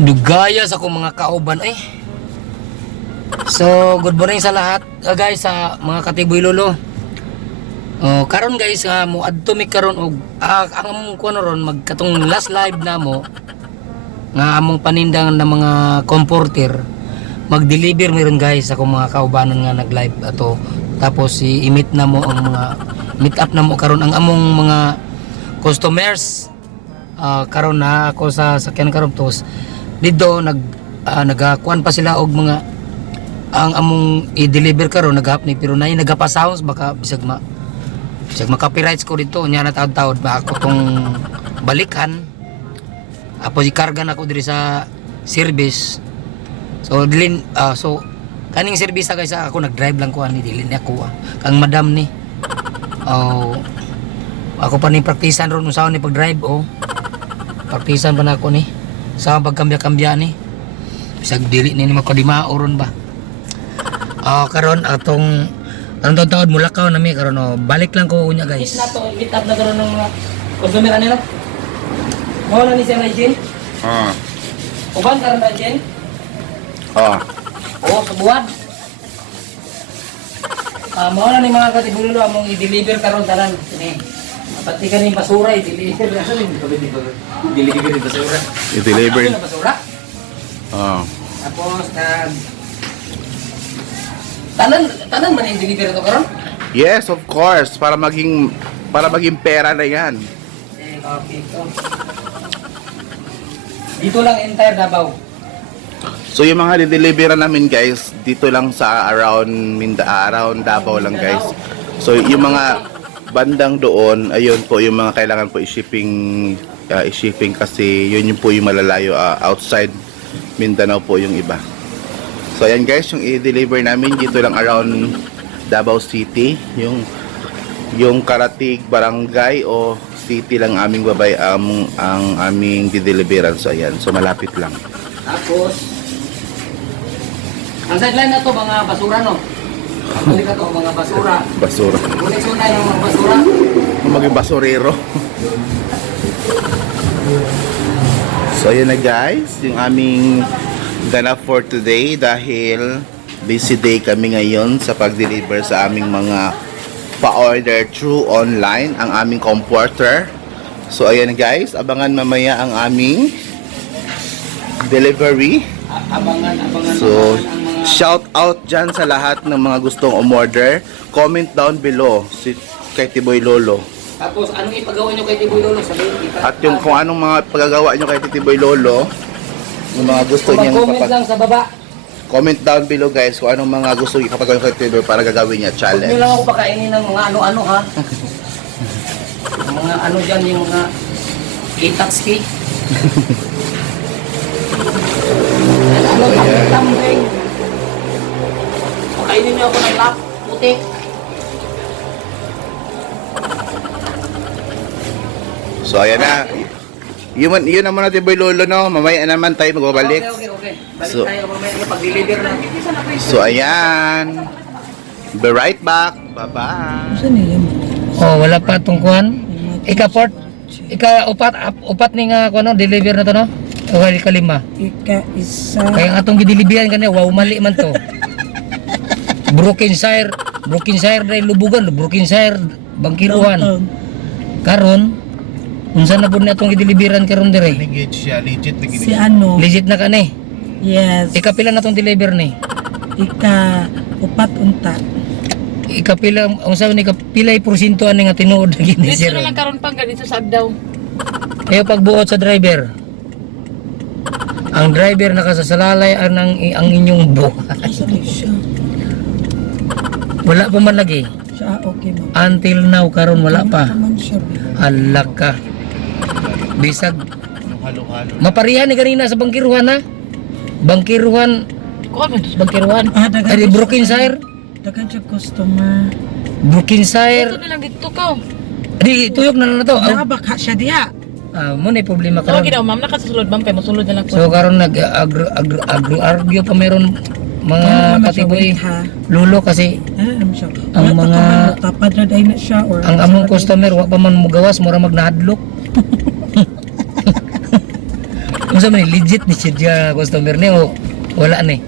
Dugaya sa akong mga kauban ay. So, good morning sa lahat, guys, sa mga katiboy lolo. Karon guys, mo adto mi karon og ang among kuno ron magkatong last live namo nga among panindan na mga comforter mag-deliver meron guys ako mga kaubanan nga nag-live ato. Tapos i-meet na mo ang mga meet up na mo karon ang among mga customers. Karon na ako sa sakyan karon tos dito nagakuan pa sila og mga ang among i-deliver karon naghapni pero nay nagapa-sounds baka bisag ma-copyrights ko dito nya na taod-taod ba ako tong balikan apo ikarga na ko diri sa service. So dilin so kaning service guys ako nag-drive lang ko ani dilin ako kang madam ni ako pa ni praktisan ron usaw ni pag-drive praktisan pa na ako ni sa pagkambya-kambya ni bisag dili ni makadimao ron ba. Karon atong anong taon mulakaw na mi karon balik lang ko unya guys. Meet up na karon ng mga customer ani no. Mo na ni si Rajin. Uban karon Rajin. Subuan. Mo na ni mga katibulo among i-deliver karon tanan ini. Pati kaning basura i-deliver na rin deliver ni basura. I-deliver ni basura. Tapos tanan man yung deliver ito karon? Yes, of course. Para maging pera na yan. Okay. Dito lang entire Davao. So yung mga dideliveran namin guys, dito lang sa around Davao lang guys. So yung mga bandang doon, ayun po yung mga kailangan po i-shipping kasi yun po yung malalayo outside Mindanao po yung iba. So ayan guys, yung i-deliver namin dito lang around Davao City, yung Karatig Barangay o City lang aming babay ang aming dideliveran. So ayan, so malapit lang. Tapos ang sideline na to mga basura no. Balik ka to mga basura. Basura. Balik so tayo ng mga basura. Maging basurero. So ayan na guys, yung aming ganap for today dahil busy day kami ngayon sa pag-deliver sa aming mga pa-order through online ang aming comforter. So ayan guys, abangan mamaya ang aming delivery. Abangan so shout out dyan sa lahat ng mga gustong umorder. Comment down below kay Tiboy Lolo. Tapos anong ipagawa nyo kay Tiboy Lolo? At yung kung anong mga pagagawa nyo kay Tiboy Lolo, yung mga gusto niya comment lang sa baba. Comment down below guys kung anong mga gusto niya kapag kay Tiboy para gagawin niya challenge. Huwag nyo lang ako pakainin ng mga ano-ano ha. Mga ano dyan yung mga itatski. Ano tambing. Pakainin nyo ako ng lap, putik. So ayan na. Yun naman natin Boy Lolo no. Mamaya naman tayo magbabalik. Okay. Balik tayo mamaya pag-deliver na. So ayan. Be right back. Bye-bye. Wala pa tungkuhan. Ika-port. Ika-upat ni nga kuno deliver na to no. O kalima. Ika-isa. Kaya nga itong gideliveran kanina, wow mali man to. Broken Sire dahil lubugan, Broken Sire Bangkiruan. Karon unsa na pud na itong gideliveran karon dire? Legit siya, legit na Si ano? Legit na kani. Yes. Ikapila na itong deliver ni. Ika-upat unta. Ikapila, unsa ni kapila porsyento ani nga tinuod na gini Dito sir. na lang karon pang dito sa Agdaw. Kayo pagbuot sa driver. Ang driver nakasasalalay ang inyong buhay. Siya. Wala pa man lagi. Siya, okay mo. Until now karon wala pa. Naman siya. Alak ka. Bisag halo-halo. maparihan ni kanina sa Bangkiruhan ha. Bangkiruhan, Kuha man to sa Bangkiruan. ay Broken Sire. Dagan siya customer. Broken Sire. Dito na lang dito ka. Di tuyok na lang na to. Baka siya diha. Mo na problema Tawag karon. daw ma'am nakasulod ma'am kay mosulod na lang ko. So karon nag-argue pa meron mga katiboy lulo kasi ang mga tapad na dahil na siya or ang among customer wa pa man mo gawas mura magnahadlok. Kung sa man legit ni siya customer ni o wala ni.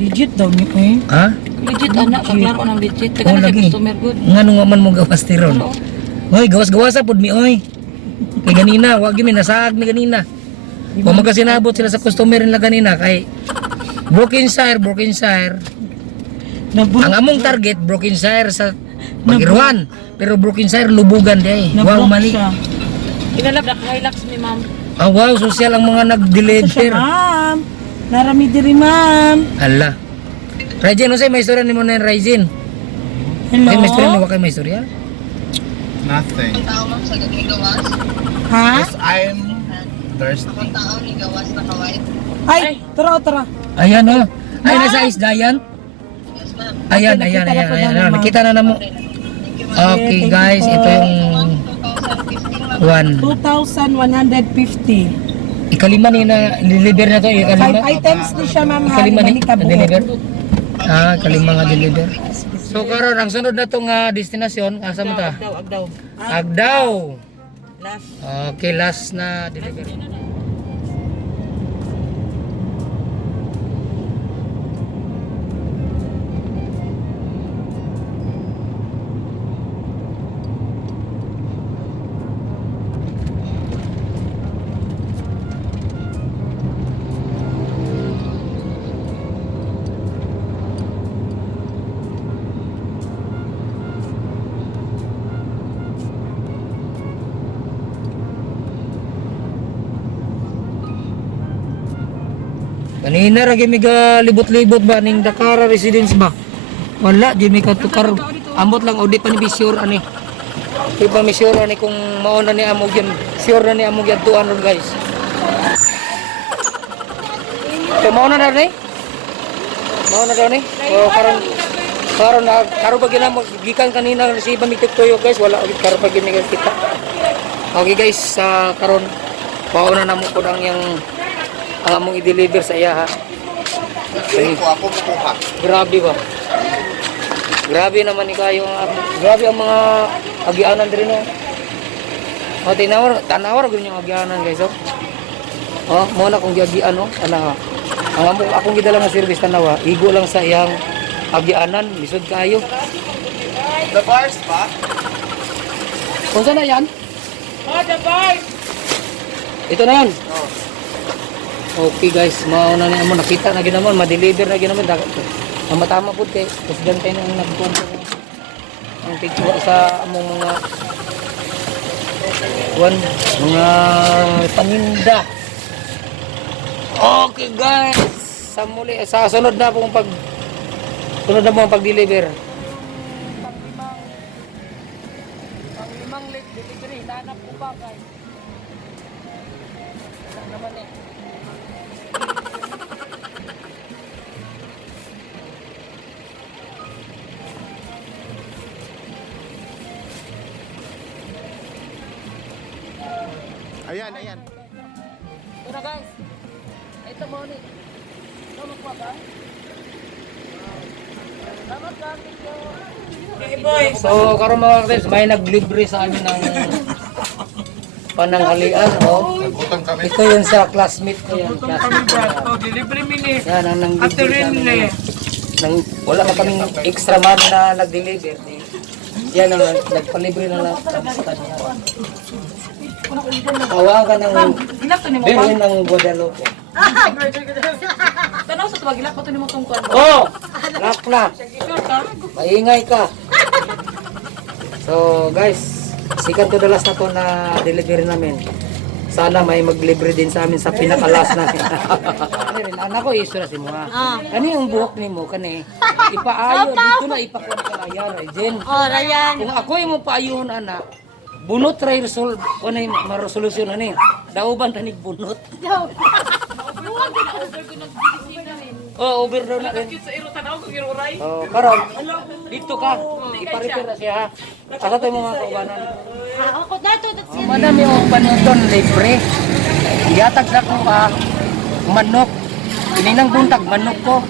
Legit daw niyo eh. Ha? Legit anak, kaklaro ng legit. Oh, Taga na lagi. customer good. Ngano nga man mo gawas tiron. Hoy, gawas-gawasa pud mi oy. Kay ganina, wag mi nasag mi ganina. Wa magasinabot sila sa customer nila ganina kay broken sire. Nabulok. Ang among target broken sire sa Magiruan, pero broken sire lubugan di. Wow, Nablock mali. siya. Kinalab na Hilux ni ma'am. Ah, wow, social ang mga Ito siya, nag-deliver. ma'am. Narami diri, ma'am. Ala. Raijin, no say may istorya nimo na yung Raijin. Hello? May istorya mo kay may istorya? Nothing. Ha? I'm thirsty. Ay, tara. Ayan oh. Ay nasa isda yan. Ayan. nakita na po namin, ma'am. Nakita na namo. Okay thank guys, you po. ito yung one. 2,150. Ikalima ni na deliver na to, 5 ikalima. items ni siya, ma'am. Ikalima ni Balik ka buo. deliver. Ah, ikalima nga deliver. So karon ang sunod na tong destinasyon, asa mo ta? Agdaw. Agdaw. Last. Okay, last na delivery. Kanina ra gyud ga libot-libot ba ning Dakara residence ba? Wala di mi katukar. Ambot lang o di pa ni be sure ani. Di pa mi sure ani kung mao na ni amog yan. Sure na ni amog yan tuan ron guys. So mao na ni? Mao na daw ni? O karon ba gina gikan kanina resiba mi tuyo guys, wala gid karon pa gid mi kita. Okay guys, karon pauna na mo ko ang yang ang among i-deliver sa iya ha. Hindi ko ako kukuha. Grabe ba? Grabe naman ni kayo grabe ang mga agianan diri no. O tanawar gyud yung agianan guys oh. Oh, mo na kung giagian no. Ana. Ang akong gidala nga service tanawa, igo lang sa iyang agianan, lisod kayo. The bars pa? Unsa na yan? the bike. Ito na yan. Okay guys, mauna na mo nakita na ginaman, ma-deliver na ginaman. Ang matama po kay presidente na ang nagpunta ang picture sa among mga paninda. Okay guys, sa sunod na pong pag-deliver. Pang-limang late delivery, hanap ko pa guys. Naman eh. Ayan. Ito guys. Ito mo ni. Ito magpa ka. Salamat ka. Okay, boys. So, karon mga guys, may naglibre sa amin ng pananghalian, oh. Nagutang kami. Ito yun sa classmate ko yan. Oh, delivery mini. Yan ang nang-deliver After sa rin amin. Wala na kaming extra man na nag-deliver. Yan ang nagpalibre na lang sa kanya. Tawagan ng Birhen ng Guadalupe. Tanaw sa tuwag ilak pa to nimo tong kwan. Oh! Lock na! Sure ka? Maingay ka! So guys, second to the last na to na delivery namin. Sana may mag-deliver din sa amin sa pinakalas namin. Anak ko, iso na si mo ha. Kani yung buhok ni mo, kani. Ipaayo, dito na ipakuha ka na yan, Rajen. Oh, Ryan. Kung ako yung paayuhon, anak, bunot try resolve, ano yung maresolusyon, ano yun? Dauban tanig bunot. Oh, over daw na rin. Sa iro tanaw ko giruray. Oh, karon, dito ka. Ipa-repair na siya ha. Asa tayo mga kaubanan? Ako dato Oh, madami yung panuton libre. Iyatag sa ko manok. Ininang buntag manok ko.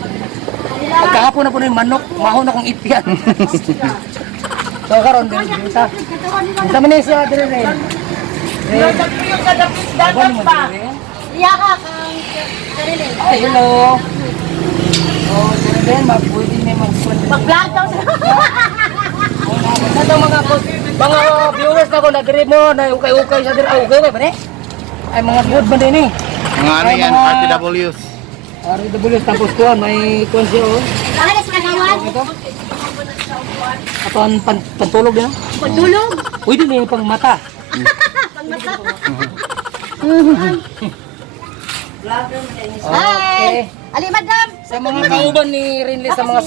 Pagkahapon na po yung manok, mahon akong ipyan. So karon din sa. Sa manis ya dire rin. yung kadapis dagat pa. Iya ka kang sarili. Ay, hello. Oh, then pwede na mag-content. Mag-vlog daw sila. Ano mga viewers na ko nagre mo na ukay-ukay sa dir okay ba ne? Ay mga good ba din eh. Mga ano Ay, yan, mga- RTWs. RW tapos ko may konsyo. Alas ka naman. Ito. Ato ang pantulog na. Pagdulog. Pwede na yung pang mata. Pangmata. Okay. Hi. Ali madam. Sa mga kauban ni Rinley sa mga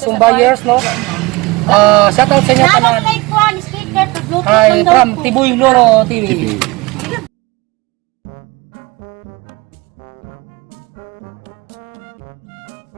Sumbayers, no? Shout out sa inyo Nalo tanan. like ko ang sticker to Bluetooth Hi, man daw from ko. Tibuy Loro TV.